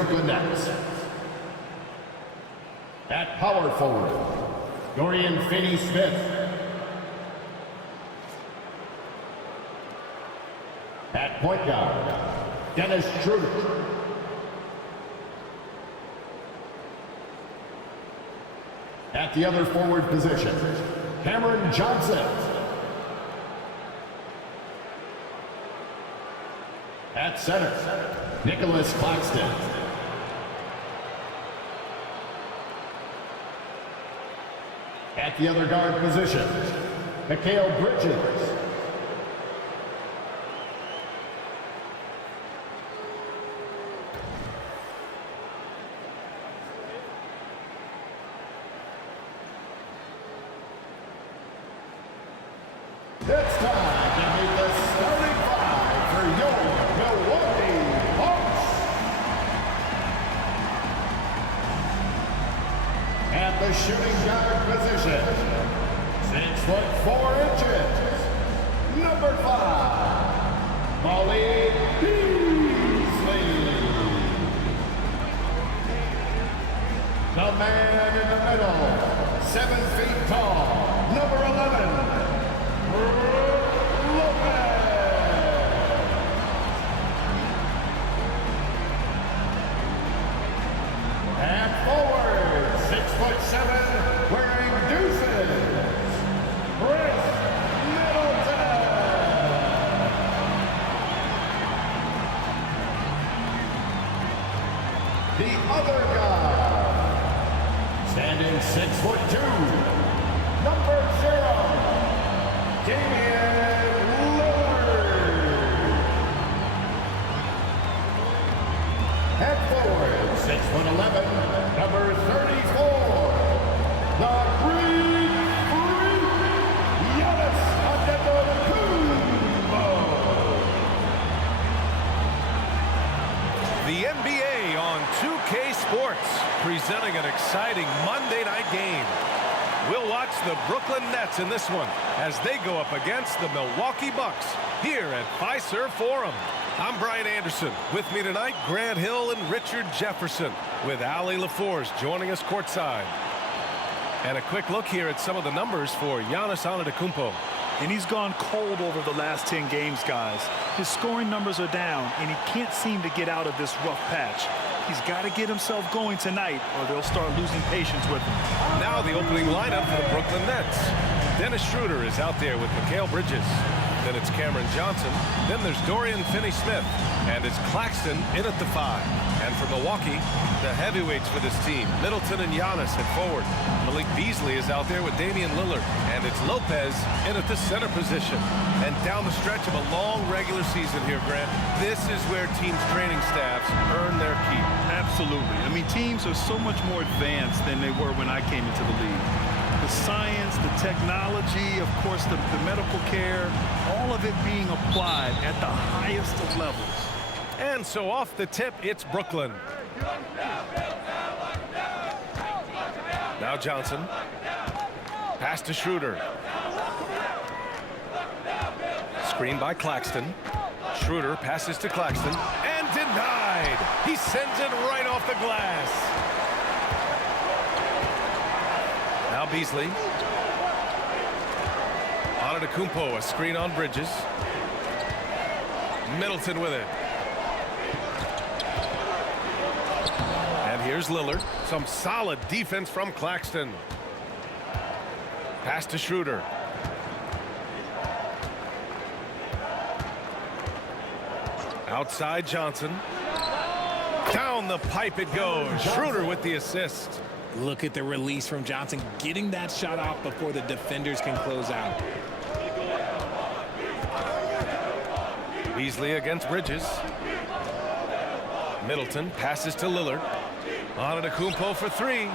Brooklyn Nets. At power forward, Dorian Finney-Smith. At point guard, Dennis Schroeder. At the other forward position, Cameron Johnson. At center, Nicholas Claxton. At the other guard position, Mikal Bridges. It's time to meet the starting five for your Milwaukee Bucks. At the shooting guard position, 6'4", number 5, Malik Beasley. The man in the middle, 7 feet tall, number 11. And forward, 6'7", wearing deuces, Chris Middleton. The other guy, standing 6'2", number 0, Damian Lillard. At forward, 6'11", number 34, the Greek Freak, Giannis Antetokounmpo. The NBA on 2K Sports, presenting an exciting Monday night game. We'll watch the Brooklyn Nets in this one as they go up against the Milwaukee Bucks here at Fiserv Forum. I'm Brian Anderson. With me tonight, Grant Hill and Richard Jefferson, with Ali LaForce joining us courtside. And a quick look here at some of the numbers for Giannis Antetokounmpo. And he's gone cold over the last 10 games, guys. His scoring numbers are down, and he can't seem to get out of this rough patch. He's got to get himself going tonight, or they'll start losing patience with him. Now the opening lineup for the Brooklyn Nets. Dennis Schroeder is out there with Mikal Bridges. Then it's Cameron Johnson. Then there's Dorian Finney-Smith. And it's Claxton in at the 5. And for Milwaukee, the heavyweights for this team, Middleton and Giannis at forward. Malik Beasley is out there with Damian Lillard. And it's Lopez in at the center position. And down the stretch of a long regular season here, Grant, this is where teams' training staffs earn their keep. Absolutely. I mean, teams are so much more advanced than they were when I came into the league. The science, the technology, of course, the medical care, all of it being applied at the highest of levels. And so off the tip, it's Brooklyn. Now Johnson. Pass to Schroeder. Screen by Claxton. Schroeder passes to Claxton. And denied. He sends it right off the glass. Now Beasley. Antetokounmpo, a screen on Bridges. Middleton with it. And here's Lillard. Some solid defense from Claxton. Pass to Schroeder. Outside Johnson. Down the pipe it goes. Schroeder with the assist. Look at the release from Johnson, getting that shot off before the defenders can close out. Beasley against Bridges. Middleton passes to Lillard. Antetokounmpo for 3.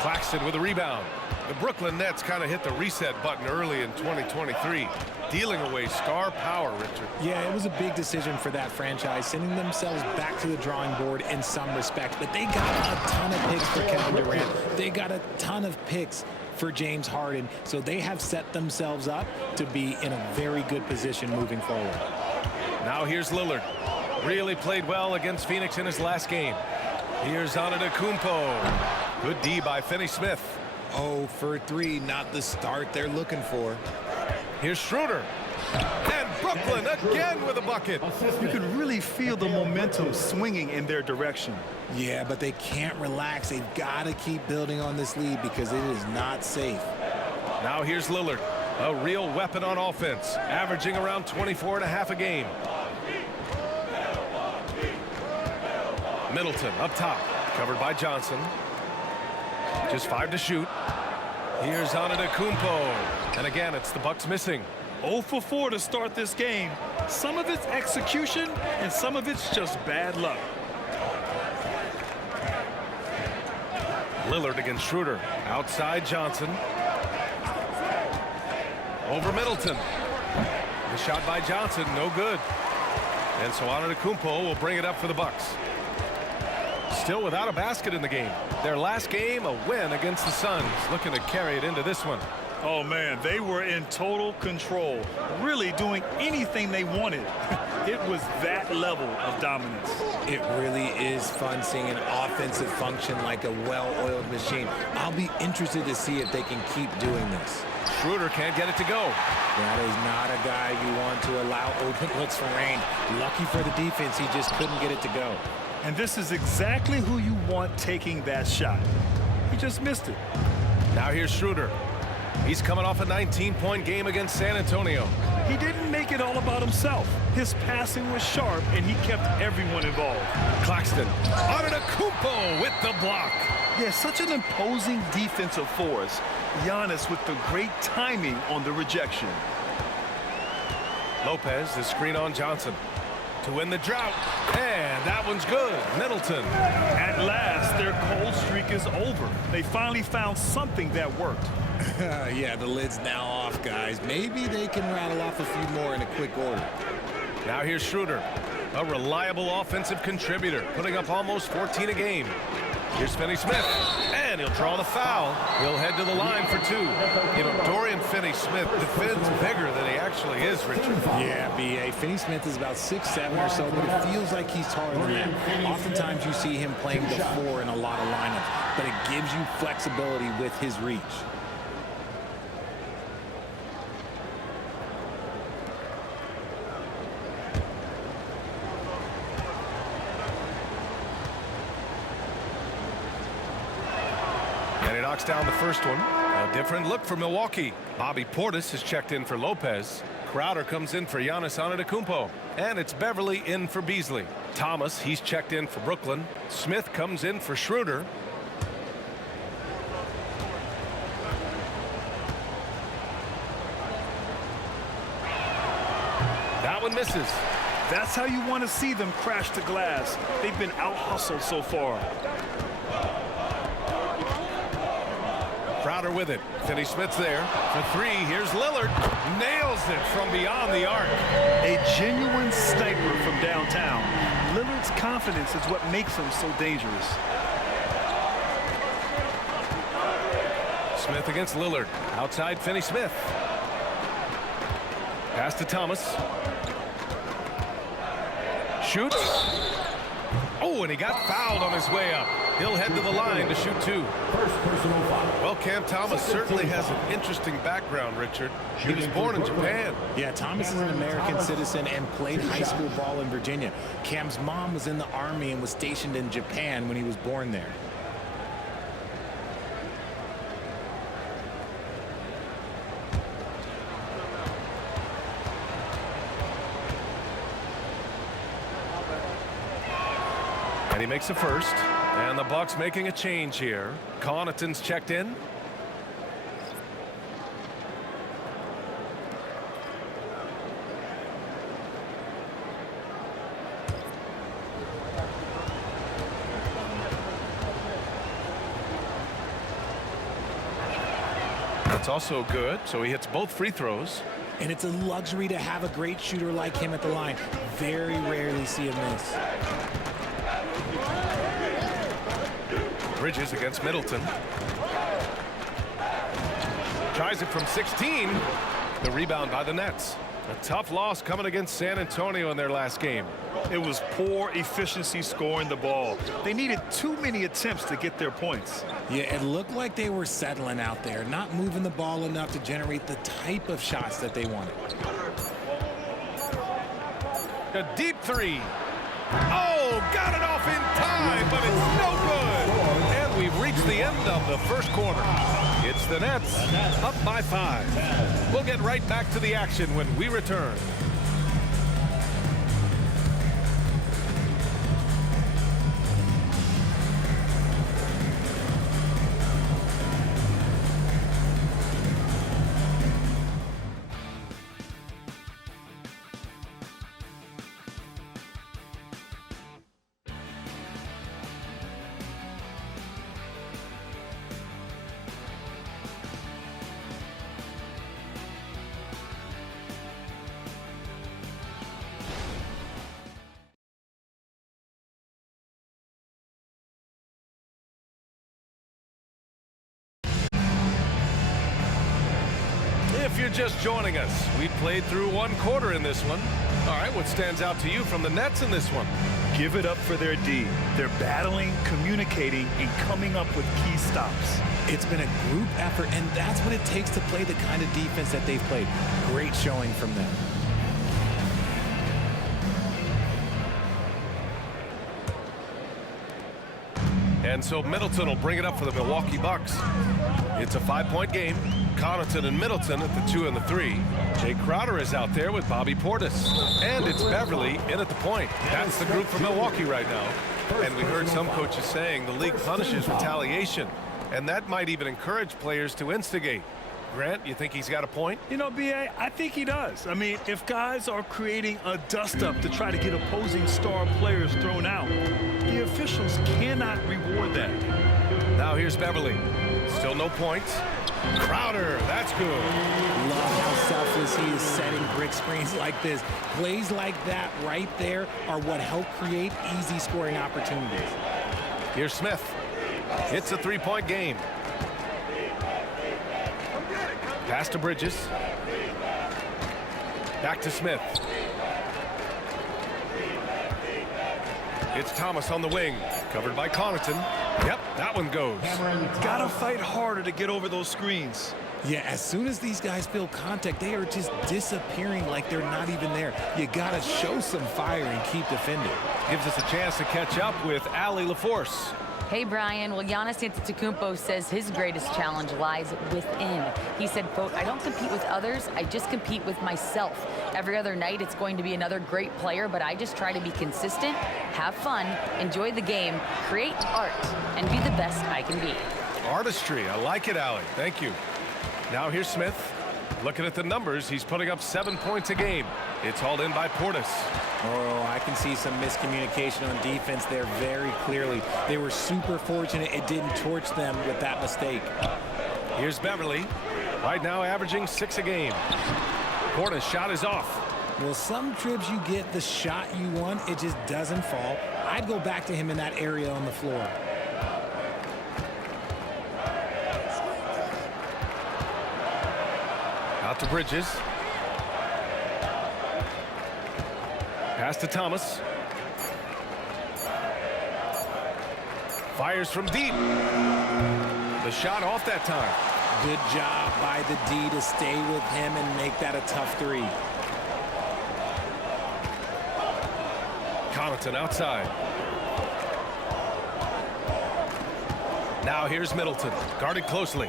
Claxton with a rebound. The Brooklyn Nets kind of hit the reset button early in 2023, dealing away star power, Richard. Yeah, it was a big decision for that franchise, sending themselves back to the drawing board in some respect. But they got a ton of picks for Kevin Durant. They got a ton of picks for James Harden. So they have set themselves up to be in a very good position moving forward. Now here's Lillard. Really played well against Phoenix in his last game. Here's Antetokounmpo. Good D by Finney-Smith. 0 for 3, not the start they're looking for. Here's Schroeder. And Brooklyn again with a bucket. You can really feel the momentum swinging in their direction. Yeah, but they can't relax. They've got to keep building on this lead because it is not safe. Now here's Lillard, a real weapon on offense, averaging around 24.5 a game. Middleton up top, covered by Johnson. Just 5 to shoot. Here's Antetokounmpo. And again, it's the Bucks missing. 0 for 4 to start this game. Some of it's execution, and some of it's just bad luck. Lillard against Schroeder. Outside Johnson. Over Middleton. The shot by Johnson, no good. And so Antetokounmpo will bring it up for the Bucks. Still without a basket in the game. Their last game, a win against the Suns. Looking to carry it into this one. Oh, man, they were in total control. Really doing anything they wanted. It was that level of dominance. It really is fun seeing an offensive function like a well-oiled machine. I'll be interested to see if they can keep doing this. Schroeder can't get it to go. That is not a guy you want to allow open looks for rain. Lucky for the defense, he just couldn't get it to go. And this is exactly who you want taking that shot. He just missed it. Now here's Schroeder. He's coming off a 19-point game against San Antonio. He didn't make it all about himself. His passing was sharp, and he kept everyone involved. Claxton. Antetokounmpo with the block. Yeah, such an imposing defensive force. Giannis with the great timing on the rejection. Lopez, the screen on Johnson. To win the drought. And that one's good. Middleton. At last, their cold streak is over. They finally found something that worked. Yeah, the lid's now off, guys. Maybe they can rattle off a few more in a quick order. Now here's Schroeder, a reliable offensive contributor, putting up almost 14 a game. Here's Finney-Smith, and he'll draw the foul. He'll head to the line for 2. You know, Dorian Finney-Smith defends bigger than he actually is, Richard. Yeah, B.A. Finney-Smith is about 6'7" or so, but it feels like he's taller than that. Oftentimes you see him playing the 4 in a lot of lineups, but it gives you flexibility with his reach. Knocks down the first one. A different look for Milwaukee. Bobby Portis has checked in for Lopez. Crowder comes in for Giannis Antetokounmpo. And it's Beverly in for Beasley. Thomas, he's checked in for Brooklyn. Smith comes in for Schroeder. That one misses. That's how you want to see them crash the glass. They've been out-hustled so far. Crowder with it. Finney-Smith's there for 3. Here's Lillard. Nails it from beyond the arc. A genuine sniper from downtown. Lillard's confidence is what makes him so dangerous. Smith against Lillard. Outside Finney-Smith. Pass to Thomas. Shoots. Oh, and he got fouled on his way up. He'll head to the line to shoot 2. Well, Cam Thomas certainly has an interesting background, Richard. He was born in Japan. Yeah, Thomas is an American citizen and played high school ball in Virginia. Cam's mom was in the Army and was stationed in Japan when he was born there. And he makes a first. And the Bucks making a change here. Connaughton's checked in. That's also good. So he hits both free throws. And it's a luxury to have a great shooter like him at the line. Very rarely see him miss. Bridges against Middleton. Tries it from 16. The rebound by the Nets. A tough loss coming against San Antonio in their last game. It was poor efficiency scoring the ball. They needed too many attempts to get their points. Yeah, it looked like they were settling out there, not moving the ball enough to generate the type of shots that they wanted. A deep three. Oh, got it off in time, but it's no good. And we've reached the end of the first quarter. It's the Nets up by 5. We'll get right back to the action when we return. If you're just joining us, we played through one quarter in this one. All right, what stands out to you from the Nets in this one? Give it up for their D. They're battling, communicating, and coming up with key stops. It's been a group effort, and that's what it takes to play the kind of defense that they've played. Great showing from them. And so Middleton will bring it up for the Milwaukee Bucks. It's a 5-point game. Connaughton and Middleton at the 2 and the 3. Jay Crowder is out there with Bobby Portis. And it's Beverly in at the point. That's the group for Milwaukee right now. And we heard some coaches saying the league punishes retaliation. And that might even encourage players to instigate. Grant, you think he's got a point? You know, B.A., I think he does. I mean, if guys are creating a dust-up to try to get opposing star players thrown out, the officials cannot reward that. Now here's Beverly. Still no points. Crowder, that's good. Love how selfless he is setting brick screens like this. Plays like that right there are what help create easy scoring opportunities. Here's Smith. It's a 3-point game. Pass to Bridges. Back to Smith. It's Thomas on the wing. Covered by Connaughton. Yep, that one goes. Gotta fight harder to get over those screens. Yeah, as soon as these guys feel contact, they are just disappearing like they're not even there. You gotta show some fire and keep defending. Gives us a chance to catch up with Allie LaForce. Hey, Brian. Well, Giannis Antetokounmpo says his greatest challenge lies within. He said, quote, "I don't compete with others. I just compete with myself. Every other night, it's going to be another great player, but I just try to be consistent, have fun, enjoy the game, create art, and be the best I can be." Artistry. I like it, Allie. Thank you. Now here's Smith. Looking at the numbers, he's putting up 7 points a game. It's hauled in by Portis. Oh, I can see some miscommunication on defense there very clearly. They were super fortunate it didn't torch them with that mistake. Here's Beverly. Right now averaging 6 a game. Portis' shot is off. Well, some trips you get the shot you want, it just doesn't fall. I'd go back to him in that area on the floor. Out to Bridges. Pass to Thomas. Fires from deep. The shot off that time. Good job by the D to stay with him and make that a tough 3. Connaughton outside. Now here's Middleton, guarded closely.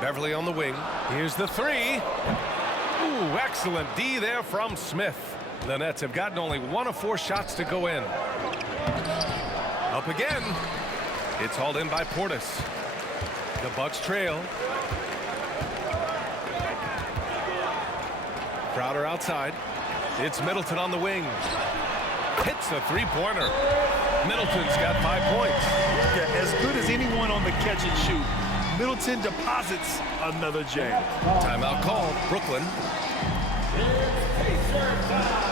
Beverly on the wing. Here's the 3. Ooh, excellent D there from Smith. The Nets have gotten only 1 of 4 shots to go in. Up again. It's hauled in by Portis. The Bucks trail. Crowder outside. It's Middleton on the wing. Hits a 3-pointer. Middleton's got 5 points. Yeah, as good as anyone on the catch and shoot. Middleton deposits another jam. Timeout called. Brooklyn. Let's go!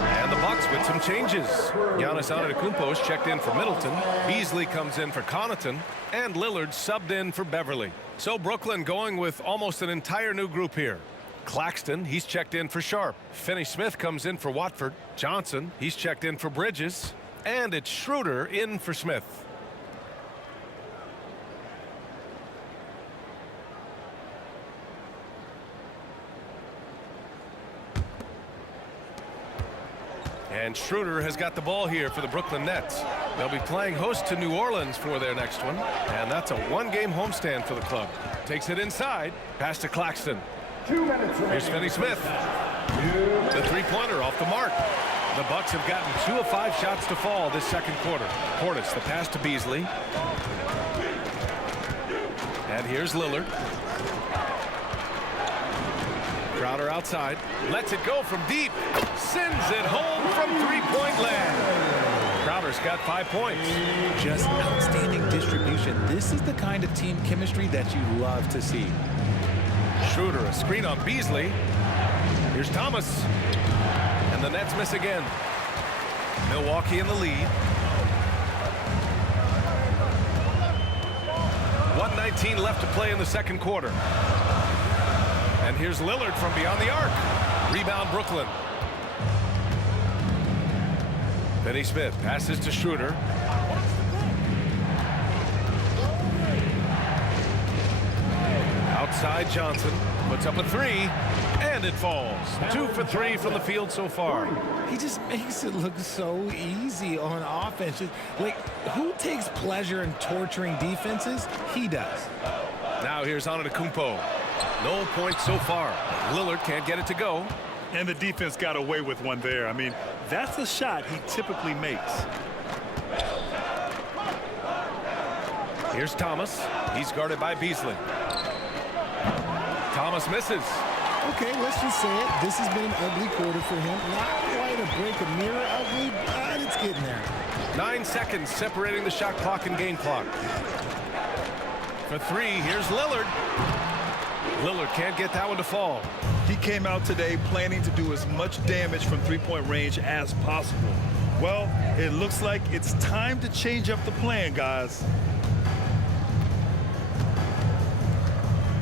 And the Bucks with some changes. Giannis Antetokounmpo's checked in for Middleton. Beasley comes in for Connaughton. And Lillard subbed in for Beverly. So Brooklyn going with almost an entire new group here. Claxton, he's checked in for Sharp. Finney-Smith comes in for Watford. Johnson, he's checked in for Bridges. And it's Schroeder in for Smith. And Schroeder has got the ball here for the Brooklyn Nets. They'll be playing host to New Orleans for their next one. And that's a one-game homestand for the club. Takes it inside. Pass to Claxton. 2 minutes remaining. Here's Finney-Smith. The three-pointer off the mark. The Bucks have gotten 2 of 5 shots to fall this second quarter. Portis, the pass to Beasley. And here's Lillard. Crowder outside. Lets it go from deep. Sends it home from three-point land. Crowder's got 5 points. Just outstanding distribution. This is the kind of team chemistry that you love to see. Schroeder, a screen on Beasley. Here's Thomas. And the Nets miss again. Milwaukee in the lead. 1:19 left to play in the second quarter. And here's Lillard from beyond the arc. Rebound Brooklyn. Finney-Smith passes to Schroeder. Outside Johnson puts up a three, and it falls. 2 for 3 from the field so far. He just makes it look so easy on offense. Like, who takes pleasure in torturing defenses? He does. Now here's Antetokounmpo. No points so far. Lillard can't get it to go. And the defense got away with one there. I mean, that's a shot he typically makes. Here's Thomas. He's guarded by Beasley. Thomas misses. Okay, let's just say it. This has been an ugly quarter for him. Not quite a break a mirror ugly, but it's getting there. 9 seconds separating the shot clock and game clock. For 3, here's Lillard. Lillard can't get that one to fall. He came out today planning to do as much damage from three-point range as possible. Well, it looks like it's time to change up the plan, guys.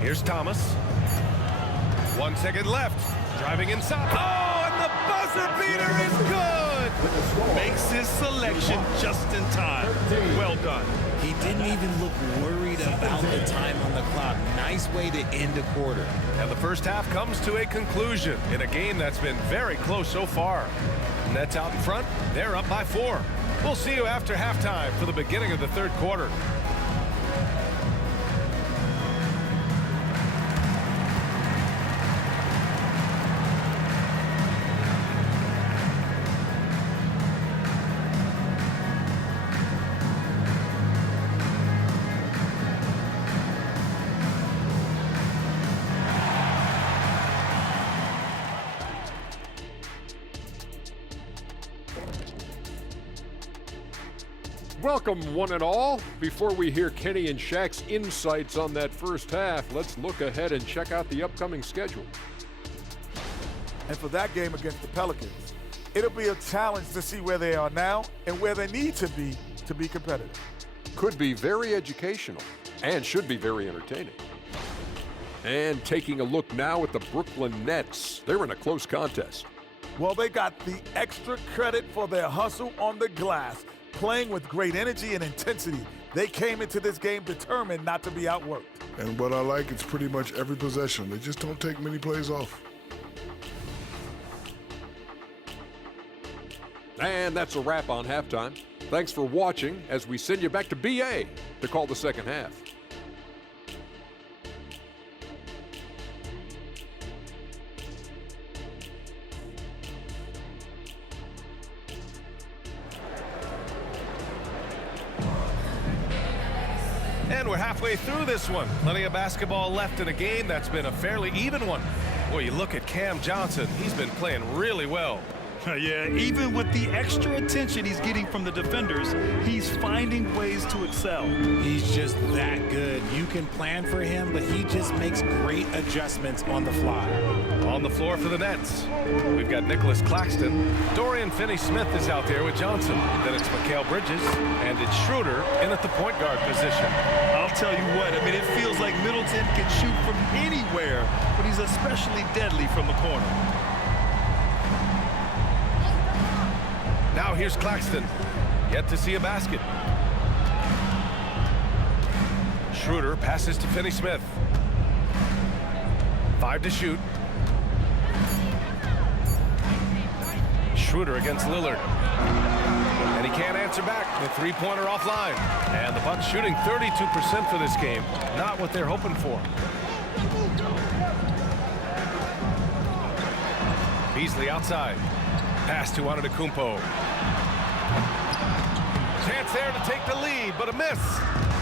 Here's Thomas. 1 second left. Driving inside. Oh, and the buzzer beater is good. Makes his selection just in time. Well done. He didn't even look worried about the time on the clock. Nice way to end a quarter. And the first half comes to a conclusion in a game that's been very close so far. Nets out in front. They're up by 4. We'll see you after halftime for the beginning of the third quarter. Welcome, one and all. Before we hear Kenny and Shaq's insights on that first half, let's look ahead and check out the upcoming schedule. And for that game against the Pelicans, it'll be a challenge to see where they are now and where they need to be competitive. Could be very educational and should be very entertaining. And taking a look now at the Brooklyn Nets. They're in a close contest. Well, they got the extra credit for their hustle on the glass, playing with great energy and intensity. They came into this game determined not to be outworked. And what I like, it's pretty much every possession. They just don't take many plays off. And that's a wrap on halftime. Thanks for watching as we send you back to BA to call the second half. And we're halfway through this one. Plenty of basketball left in a game that's been a fairly even one. Boy, you look at Cam Johnson. He's been playing really well. Yeah, even with the extra attention he's getting from the defenders, he's finding ways to excel. He's just that good. You can plan for him, but he just makes great adjustments on the fly. On the floor for the Nets, we've got Nicholas Claxton. Dorian Finney-Smith is out there with Johnson. Then it's Mikal Bridges, and it's Schroeder in at the point guard position. I'll tell you what, I mean, it feels like Middleton can shoot from anywhere, but he's especially deadly from the corner. Now here's Claxton. Yet to see a basket. Schroeder passes to Finney-Smith. 5 to shoot. Schroeder against Lillard. And he can't answer back. The three-pointer offline. And the Bucks shooting 32% for this game. Not what they're hoping for. Beasley outside. Pass to Antetokounmpo. Chance there to take the lead, but a miss.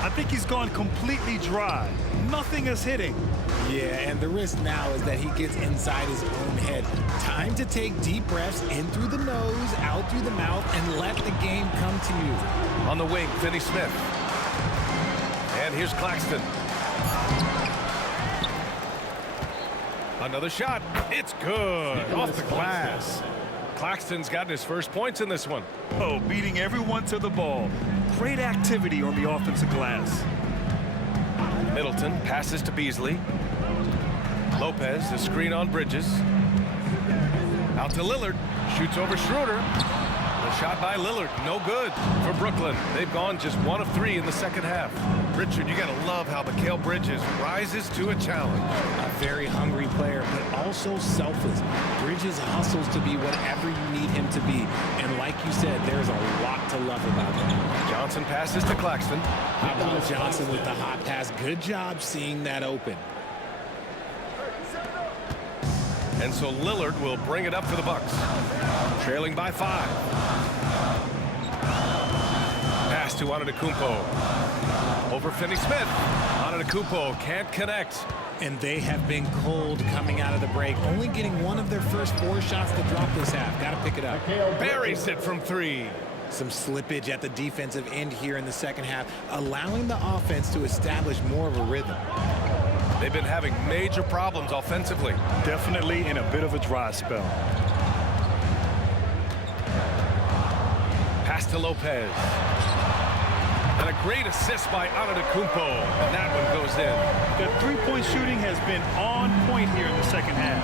I think he's gone completely dry. Nothing is hitting. Yeah, and the risk now is that he gets inside his own head. Time to take deep breaths in through the nose, out through the mouth, and let the game come to you. On the wing, Finney-Smith. And here's Claxton. Another shot. It's good. Off the glass. Claxton's gotten his first points in this one. Oh, beating everyone to the ball. Great activity on the offensive glass. Middleton passes to Beasley. Lopez, the screen on Bridges. Out to Lillard. Shoots over Schroeder. The shot by Lillard, no good for Brooklyn. They've gone just 1 of 3 in the second half. Richard, you got to love how Mikal Bridges rises to a challenge. A very hungry player, but also selfless. Bridges hustles to be whatever you need him to be. And like you said, there's a lot to love about him. Johnson passes to Claxton. How about Johnson with the hot pass? Good job seeing that open. And so Lillard will bring it up for the Bucks. Trailing by 5. Pass to Antetokounmpo. Over Finney-Smith. Antetokounmpo can't connect. And they have been cold coming out of the break. Only getting one of their first 4 shots to drop this half. Got to pick it up. Buries it from 3. Some slippage at the defensive end here in the second half, allowing the offense to establish more of a rhythm. They've been having major problems offensively. Definitely in a bit of a dry spell. Pass to Lopez. And a great assist by Antetokounmpo. And that one goes in. The three-point shooting has been on point here in the second half.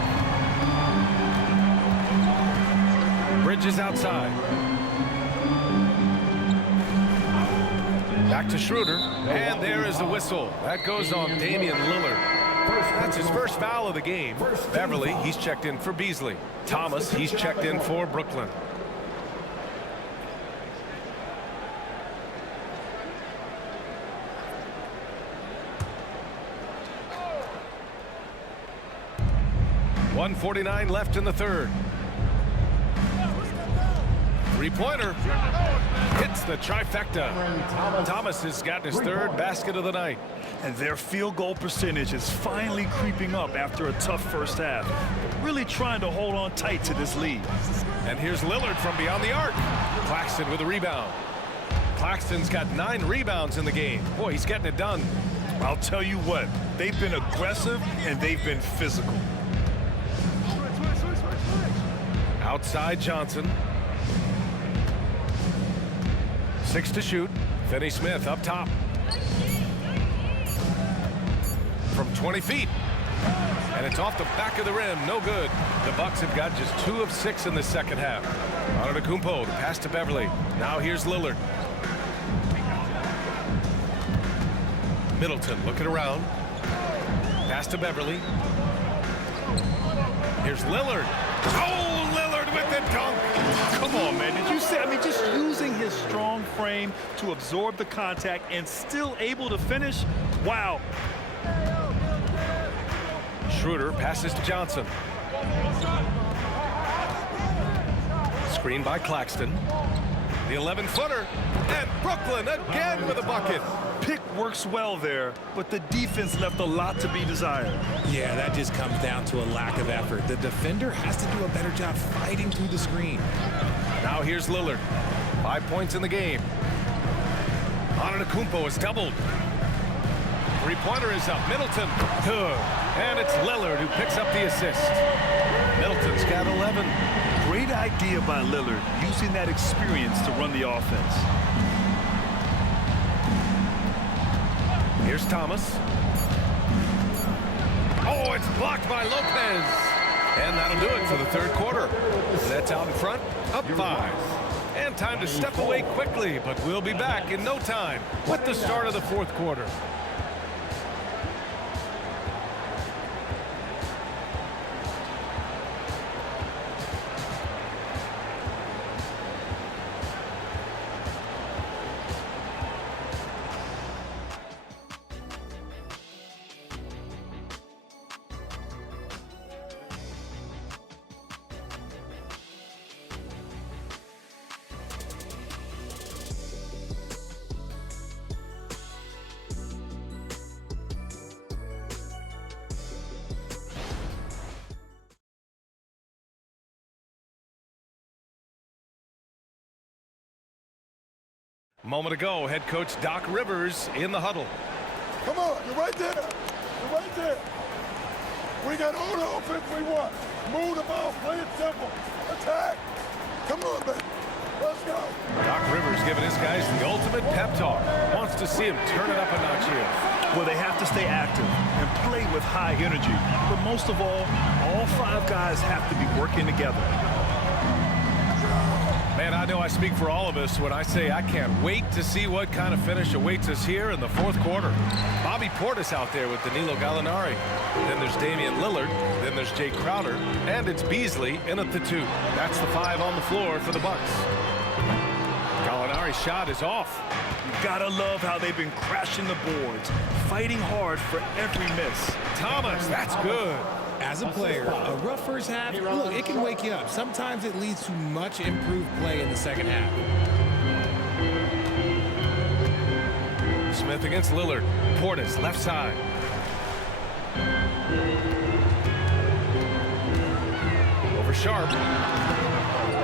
Bridges outside. Back to Schroeder. And there is the whistle. That goes on Damian Lillard. That's his first foul of the game. Beverly, he's checked in for Beasley. Thomas, he's checked in for Brooklyn. .149 left in the third. Three-pointer. Hits the trifecta. Thomas has gotten his third basket of the night. And their field goal percentage is finally creeping up after a tough first half. Really trying to hold on tight to this lead. And here's Lillard from beyond the arc. Claxton with a rebound. Claxton's got 9 rebounds in the game. Boy, he's getting it done. I'll tell you what, they've been aggressive and they've been physical. Outside Johnson. 6 to shoot. Finney-Smith up top. From 20 feet. And it's off the back of the rim. No good. The Bucks have got just 2 of 6 in the second half. Antetokounmpo, the pass to Beverly. Now here's Lillard. Middleton looking around. Pass to Beverly. Here's Lillard. Oh, Lillard with the dunk. Come on, man. Did you see? I mean, just using his strong frame to absorb the contact and still able to finish. Wow. Schroeder passes to Johnson. Screen by Claxton. The 11-footer. And Brooklyn again with a bucket. Pick works well there, but the defense left a lot to be desired. Yeah, that just comes down to a lack of effort. The defender has to do a better job fighting through the screen. Now here's Lillard. 5 points in the game. Antetokounmpo is doubled. Three-pointer is up. Middleton. Good. And it's Lillard who picks up the assist. Middleton's got 11. Great idea by Lillard, using that experience to run the offense. Here's Thomas. Oh, it's blocked by Lopez. And that'll do it for the third quarter. Nets out in front, up 5. And time to step away quickly, but we'll be back in no time with the start of the fourth quarter. A moment ago, head coach Doc Rivers in the huddle. Come on, you're right there. You're right there. We got all the offense we want. Move the ball, play it simple. Attack. Come on, baby. Let's go. Doc Rivers giving his guys the ultimate pep talk. Wants to see him turn it up a notch here. Well, they have to stay active and play with high energy. But most of all 5 guys have to be working together. Man, I know I speak for all of us when I say I can't wait to see what kind of finish awaits us here in the fourth quarter. Bobby Portis out there with Danilo Gallinari. Then there's Damian Lillard. Then there's Jay Crowder. And it's Beasley in at the 2. That's the 5 on the floor for the Bucks. Gallinari's shot is off. You gotta love how they've been crashing the boards, fighting hard for every miss. Thomas, that's good. As a player, a rough first half, look, it can wake you up. Sometimes it leads to much improved play in the second half. Smith against Lillard. Portis, left side. Over Sharp.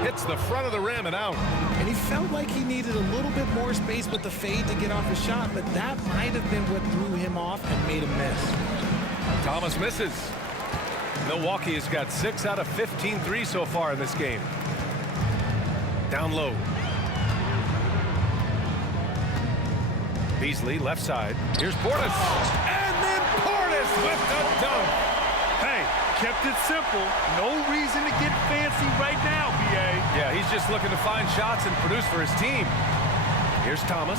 Hits the front of the rim and out. And he felt like he needed a little bit more space with the fade to get off his shot, but that might have been what threw him off and made him miss. Thomas misses. Milwaukee has got 6 out of 15 threes so far in this game. Down low. Beasley, left side. Here's Portis. And then Portis with the dunk. Hey, kept it simple. No reason to get fancy right now, B.A. Yeah, he's just looking to find shots and produce for his team. Here's Thomas.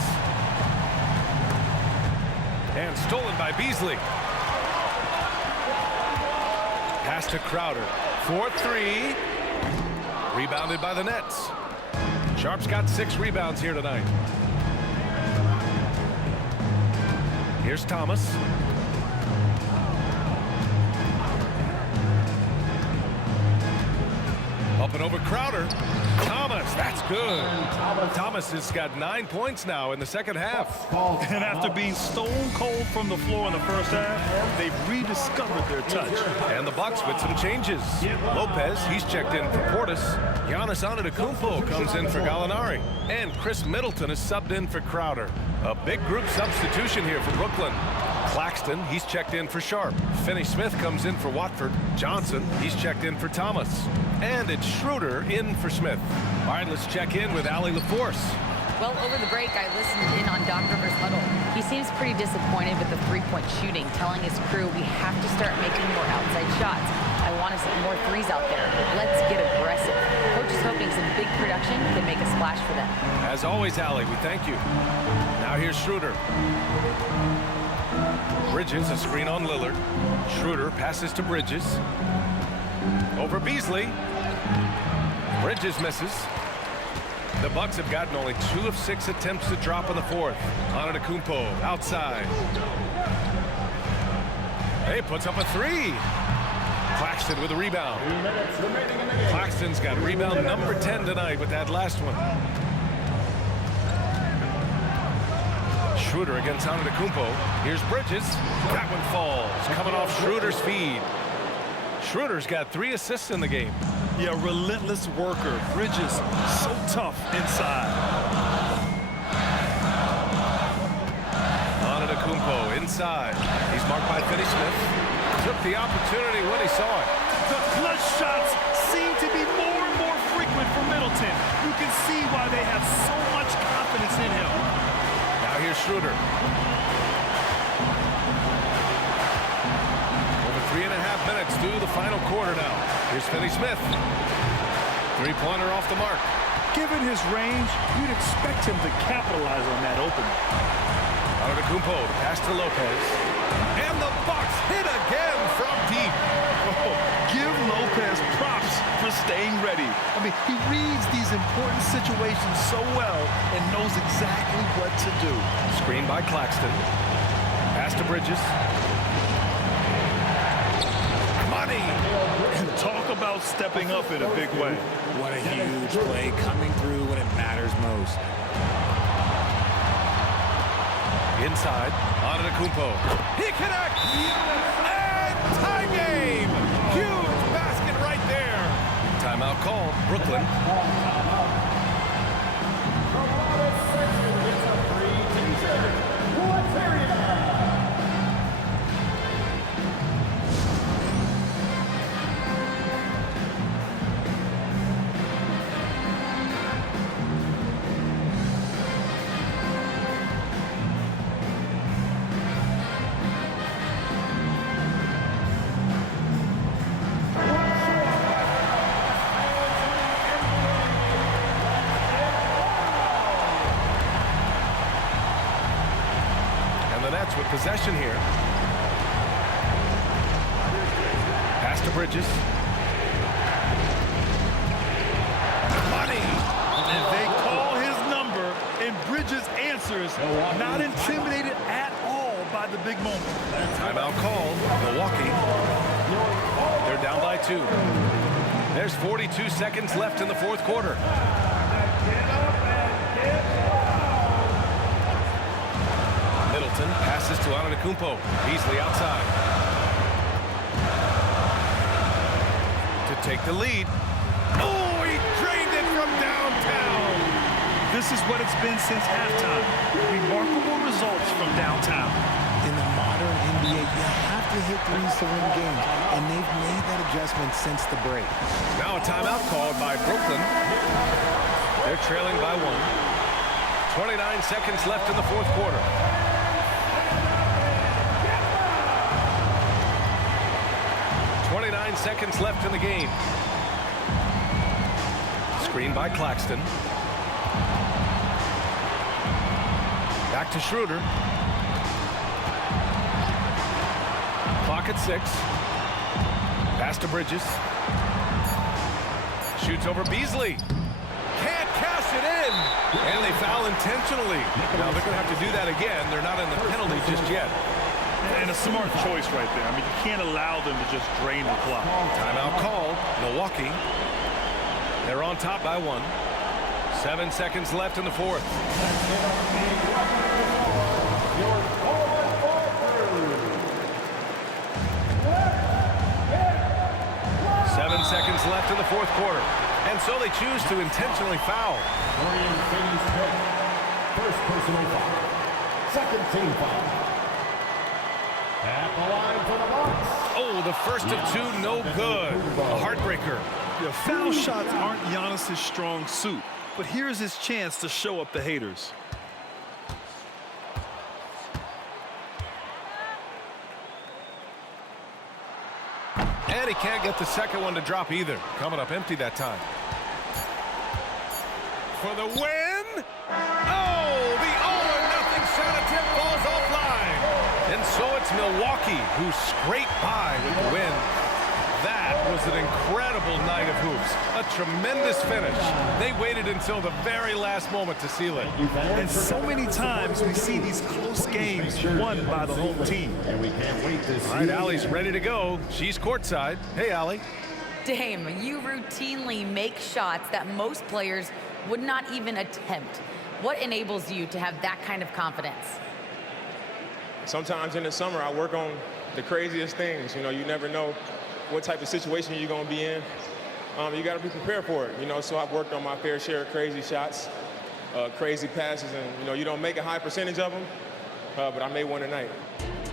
And stolen by Beasley. Pass to Crowder. 4-3. Rebounded by the Nets. Sharp's got 6 rebounds here tonight. Here's Thomas. Up and over Crowder. Thomas, that's good. Thomas has got 9 points now in the second half. And after being stone cold from the floor in the first half, they've rediscovered their touch. And the Bucks with some changes. Lopez, he's checked in for Portis. Giannis Antetokounmpo comes in for Gallinari. And Chris Middleton is subbed in for Crowder. A big group substitution here for Brooklyn. Claxton, he's checked in for Sharp. Finney-Smith comes in for Watford. Johnson, he's checked in for Thomas. And it's Schroeder in for Smith. All right, let's check in with Allie LaForce. Well, over the break, I listened in on Doc Rivers' huddle. He seems pretty disappointed with the three-point shooting, telling his crew, we have to start making more outside shots. I want to see more threes out there. Let's get aggressive. Coach is hoping some big production can make a splash for them. As always, Allie, we thank you. Now here's Schroeder. Bridges, a screen on Lillard. Schroeder passes to Bridges. Over Beasley. Bridges misses. The Bucks have gotten only 2 of 6 attempts to drop in the fourth. Antetokounmpo outside. Hey, puts up a 3. Claxton with a rebound. Claxton's got rebound number 10 tonight with that last one. Schroeder against Antetokounmpo. Here's Bridges. That one falls, coming off Schroeder's feed. Schroeder's got 3 assists in the game. Yeah, relentless worker. Bridges, so tough inside. Antetokounmpo inside. He's marked by Finney-Smith. Took the opportunity when he saw it. The clutch shots seem to be more and more frequent for Middleton. You can see why they have so much confidence in him. Now here's Schroeder. Over 3.5 minutes through the final quarter now. Here's Finney-Smith. Three-pointer off the mark. Given his range, you'd expect him to capitalize on that opening. Antetokounmpo, the pass to Lopez. And the Bucks hit again from deep. Oh, give Lopez props for staying ready. I mean, he reads these important situations so well and knows exactly what to do. Screen by Claxton. Pass to Bridges. Money! Talk about stepping up in a big way. What a huge play, coming through when it matters most. Inside, Antetokounmpo. He connects! And tie game! Huge basket right there. Timeout called, Brooklyn. With possession here. Pass to Bridges. Money! And they call his number, and Bridges answers, not intimidated at all by the big moment. Timeout called. Milwaukee. They're down by 2. There's 42 seconds left in the 4th quarter. Passes to Antetokounmpo. Beasley outside. To take the lead. Oh, he drained it from downtown. This is what it's been since halftime. Remarkable results from downtown. In the modern NBA, you have to hit threes to win games, and they've made that adjustment since the break. Now a timeout called by Brooklyn. They're trailing by 1. 29 seconds left in the 4th quarter. 29 seconds left in the game. Screen by Claxton. Back to Schroeder. Clock at 6. Pass to Bridges. Shoots over Beasley. Can't cash it in. And they foul intentionally. Now they're going to have to do that again. They're not in the penalty just yet. And a smart choice right there. I mean, you can't allow them to just drain the clock. Timeout called. Milwaukee. They're on top by 1. 7 seconds left in the 4th. 7 seconds left in the 4th quarter. And so they choose to intentionally foul. First personal foul. Second team foul. At the line for the Bucks. Oh, the first of 2, no good. A heartbreaker. Yeah, foul shots aren't Giannis's strong suit, but here's his chance to show up the haters. And he can't get the second one to drop either. Coming up empty that time. For the win. Oh, the all-or-nothing shot attempt falls offline. And so it's Milwaukee who scraped by with the win. That was an incredible night of hoops. A tremendous finish. They waited until the very last moment to seal it. And so many times we see these close games won by the home team. And we can't wait to see. All right, Allie's ready to go. She's courtside. Hey, Allie. Dame, you routinely make shots that most players would not even attempt. What enables you to have that kind of confidence? sometimes in the summer I work on the craziest things. You know, you never know what type of situation you're going to be in. You got to be prepared for it, you know, so I've worked on my fair share of crazy shots, crazy passes, and, you know, you don't make a high percentage of them, but I made one tonight.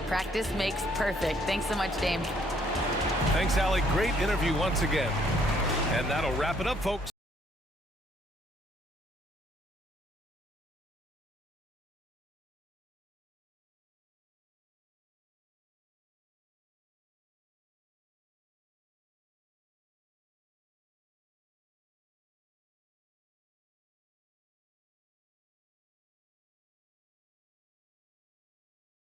Practice makes perfect. Thanks so much, Dame. Thanks, Allie. Great interview once again. And that'll wrap it up, folks.